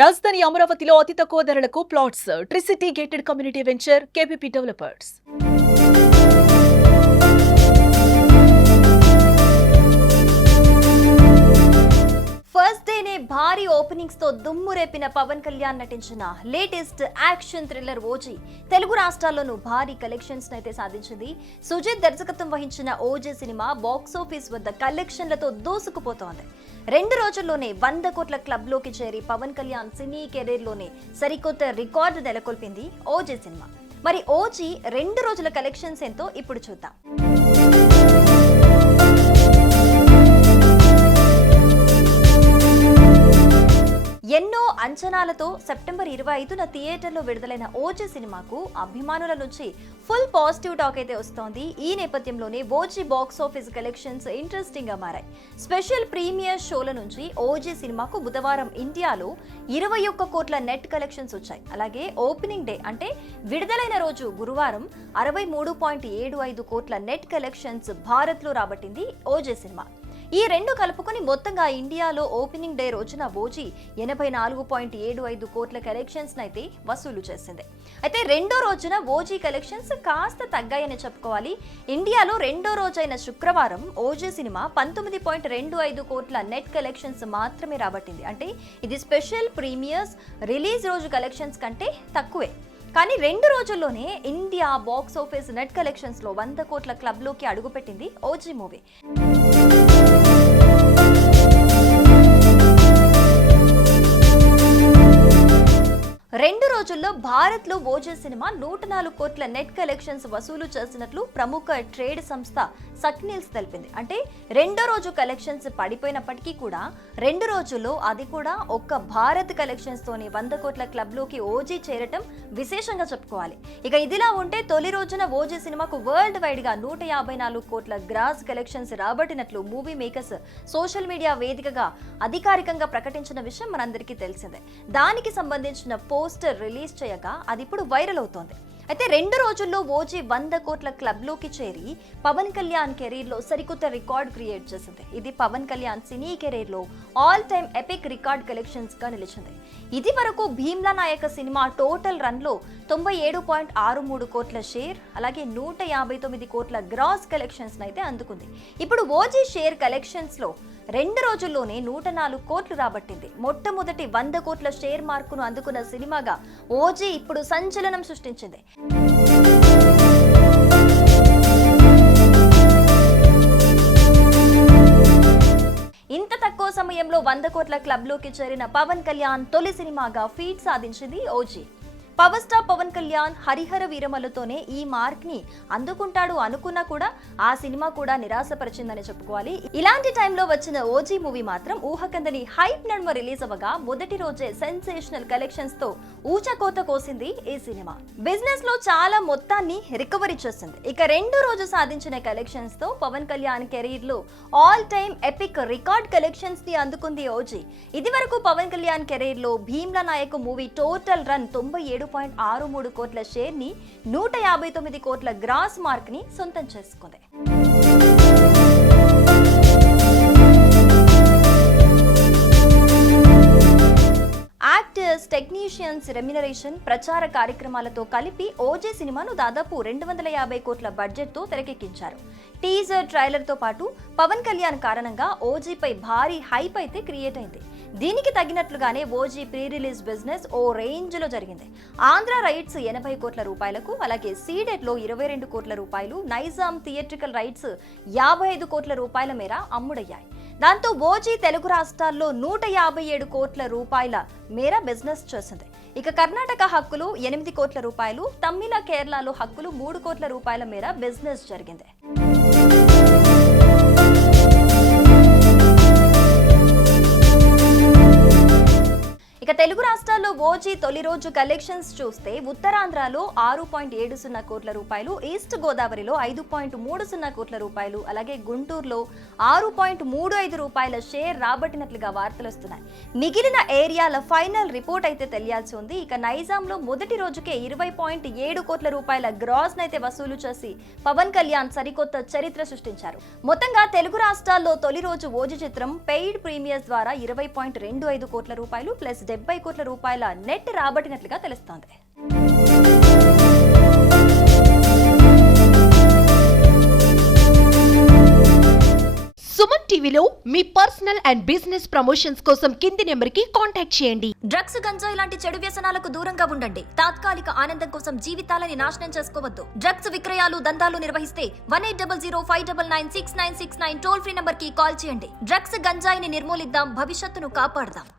రాజధాని అమరావతిలో అతి తక్కువ ధరలకు plots. Tricity gated community venture KPP developers. First డేనే భారీ ఓపెనింగ్స్ తో దుమ్ము రేపిన పవన్ కళ్యాణ్ నటించిన latest action thriller OG Telugu రాష్ట్రాల్లోనూ భారీ కలెక్షన్స్ అయితే సాధించింది. సుజిత్ దర్శకత్వం వహించిన ఓజీ సినిమా బాక్స్ ఆఫీస్ వద్ద కలెక్షన్లతో దూసుకుపోతోంది. 2 రోజుల్లోనే 100 కోట్ల క్లబ్ లోకి చేరి పవన్ కళ్యాణ్ సినీ కెరీర్ లోనే సరికొత్త రికార్డు నెలకొల్పింది ఓజీ సినిమా. మరి ఓజీ 2 రోజుల కలెక్షన్స్ ఎంతో ఇప్పుడు చూద్దాం. ఎన్నో అంచనాలతో సెప్టెంబర్ 25న థియేటర్లో విడుదలైన ఓజీ సినిమాకు అభిమానుల నుంచి ఫుల్ పాజిటివ్ టాక్ అయితే వస్తోంది. ఈ నేపథ్యంలోనే OG box office collections interesting గా మారాయి. స్పెషల్ ప్రీమియర్ షోల నుంచి ఓజీ సినిమాకు బుధవారం ఇండియాలో 21 కోట్ల నెట్ కలెక్షన్స్ వచ్చాయి. అలాగే ఓపెనింగ్ డే అంటే విడుదలైన రోజు గురువారం 63.75 కోట్ల నెట్ కలెక్షన్స్ భారత్ లో రాబట్టింది ఓజీ సినిమా. ఈ రెండు కలుపుకొని మొత్తంగా ఇండియాలో ఓపెనింగ్ డే రోజున ఓజీ 84.75 కోట్ల కలెక్షన్స్ అయితే వసూలు చేసింది. అయితే రెండో రోజున ఓజీ కలెక్షన్స్ కాస్త తగ్గాయని చెప్పుకోవాలి. ఇండియాలో రెండో రోజైన శుక్రవారం ఓజీ సినిమా 19.25 కోట్ల నెట్ కలెక్షన్స్ మాత్రమే రాబట్టింది. అంటే ఇది స్పెషల్ ప్రీమియర్స్ రిలీజ్ రోజు కలెక్షన్స్ కంటే తక్కువే. కానీ 2 రోజుల్లోనే India box office net collections లో 100 కోట్ల క్లబ్ లోకి అడుగుపెట్టింది ఓజీ మూవీ. 2 రోజుల్లో భారత్ లో ఓజీ సినిమా 104 కోట్ల నెట్ కలెక్షన్స్ వసూలు చేసినట్లు ప్రముఖ ట్రేడ్ సంస్థ సక్నిల్స్ తెలిపింది. అంటే రెండో రోజు కలెక్షన్స్ పడిపోయినప్పటికీ కూడా 2 రోజుల్లో అది కూడా ఒక్క భారత్ కలెక్షన్స్ తోనే 100 కోట్ల క్లబ్ లోకి ఓజీ చేరటం విశేషంగా చెప్పుకోవాలి. ఇక ఇదిలా ఉంటే తొలి రోజున ఓజీ సినిమాకు వరల్డ్ వైడ్ గా 154 కోట్ల గ్రాస్ కలెక్షన్స్ రాబట్టినట్లు మూవీ మేకర్స్ సోషల్ మీడియా వేదికగా అధికారికంగా ప్రకటించిన విషయం మనందరికీ తెలిసిందే. దానికి సంబంధించిన పోస్టర్ రిలీజ్ చేయగా అది ఇప్పుడు వైరల్ అవుతోంది. అయితే 2 రోజుల్లో ఓజీ 100 కోట్ల క్లబ్ లోకి చేరి పవన్ కళ్యాణ్ కెరీర్ లో సరికొత్త రికార్డ్ క్రియేట్ చేసింది. ఇది పవన్ కళ్యాణ్ సినీ కెరీర్ లో all time epic record collections గా నిలిచింది. ఇది వరకు భీమ్లా నాయక సినిమా టోటల్ రన్ లో 97.63 కోట్ల షేర్, అలాగే 159 కోట్ల గ్రాస్ కలెక్షన్స్ అయితే అందుకుంది. ఇప్పుడు ఓజీ షేర్ కలెక్షన్స్ లో 2 రోజుల్లోనే 104 కోట్లు రాబట్టింది. మొట్టమొదటి 100 కోట్ల షేర్ మార్కును అందుకున్న సినిమాగా ఓజీ ఇప్పుడు సంచలనం సృష్టించింది. ఇంత తక్కువ సమయంలో 100 కోట్ల క్లబ్ లోకి చేరిన పవన్ కళ్యాణ్ తొలి సినిమాగా ఫీట్ సాధించింది OG. Power star Pawan Kalyan Hari Hara వీరమలతోనే ఈ మార్క్ ని అందుకుంటాడు అనుకున్నా కూడా ఆ సినిమా కూడా నిరాశపరిచిందని చెప్పుకోవాలి. ఇలాంటి టైంలో వచ్చిన ఓజీ మూవీ మాత్రం ఊహకందని హైప్ నడుమ రిలీజ్ అవ్వగా మొదటి రోజే సెన్సేషనల్ కలెక్షన్స్ తో ఊచకోత కోసింది ఈ సినిమా. బిజినెస్ లో చాలా మొత్తాన్ని రికవరీ చేసింది. ఇక 2 రోజు సాధించిన కలెక్షన్స్ తో పవన్ కళ్యాణ్ కెరీర్ లో all time epic record collections ని అందుకుంది ఓజీ. ఇది వరకు పవన్ కళ్యాణ్ కెరీర్ లో Bheemla Nayak movie total run 97.63 కోట్ల షేర్ ని 159 కోట్ల గ్రాస్ మార్క్ ని సొంతం చేసుకుంది. యాక్టర్స్, టెక్నీషియన్స్ రెమ్యునరేషన్, ప్రచార కార్యక్రమాలతో కలిపి ఓజీ సినిమాను దాదాపు 250 కోట్ల బడ్జెట్ తో తెరకెక్కించారు. టీజర్, ట్రైలర్ తో పాటు పవన్ కళ్యాణ్ కారణంగా ఓజీపై భారీ హైప్ అయితే క్రియేట్ అయింది. దీనికి తగినట్లుగానే ఓజీ ప్రీ రిలీజ్ బిజినెస్ ఓ రేంజ్ లో జరిగింది. ఆంధ్ర రైట్స్ 80 కోట్ల రూపాయలకు, అలాగే సీడెట్ లో 22 కోట్ల రూపాయలు, నైజాం థియేట్రికల్ రైట్స్ 55 కోట్ల రూపాయల మేర అమ్ముడయ్యాయి. దాంతో ఓజీ తెలుగు రాష్ట్రాల్లో 157 కోట్ల రూపాయల మేర బిజినెస్ చేసింది. ఇక కర్ణాటక హక్కులు 8 కోట్ల రూపాయలు, తమిళ, కేరళలో హక్కులు 3 కోట్ల రూపాయల మేర బిజినెస్ జరిగింది. ఇక తెలుగు రాష్ట్రాల్లో ఓజీ తొలి రోజు కలెక్షన్స్ చూస్తే ఉత్తరాంధ్రలో 6.70 కోట్ల రూపాయలు, ఈస్ట్ గోదావరిలో 5.30 కోట్ల రూపాయలు, అలాగే గుంటూరులో 6.35 రూపాయల షేర్ రాబట్టినట్లుగా వార్తలు వస్తున్నాయి. మిగిలిన ఏరియాల ఫైనల్ రిపోర్ట్ అయితే తెలియాల్సి ఉంది. ఇక నైజాంలో మొదటి రోజుకే 20.7 కోట్ల రూపాయల గ్రాస్ నైతే వసూలు చేసి పవన్ కళ్యాణ్ సరికొత్త చరిత్ర సృష్టించారు. మొత్తంగా తెలుగు రాష్ట్రాల్లో తొలి రోజు ఓజీ చిత్రం పెయిడ్ ప్రీమియర్స్ ద్వారా 20.25 కోట్ల రూపాయలు ప్లస్ 70 కోట్ల రూపాయల నెట్ రాబట్టినట్లుగా తెలుస్తోంది. సుమన్ టీవీలో మీ పర్సనల్ అండ్ బిజినెస్ ప్రమోషన్స్ కోసం కింది నెంబర్కి కాంటాక్ట్ చేయండి. డ్రగ్స్, గంజాయి లాంటి చెడు వ్యసనాలకు దూరంగా ఉండండి. తాత్కాలిక ఆనందం కోసం జీవితాలని నాశనం చేసుకోవద్దు. డ్రగ్స్ విక్రయాలు, దందాలు నిర్వహిస్తే 1800-599-6969 టోల్ ఫ్రీ నంబర్ కి కాల్ చేయండి. డ్రగ్స్, గంజాయిని నిర్మూలిద్దాం, భవిష్యత్తును కాపాడదాం.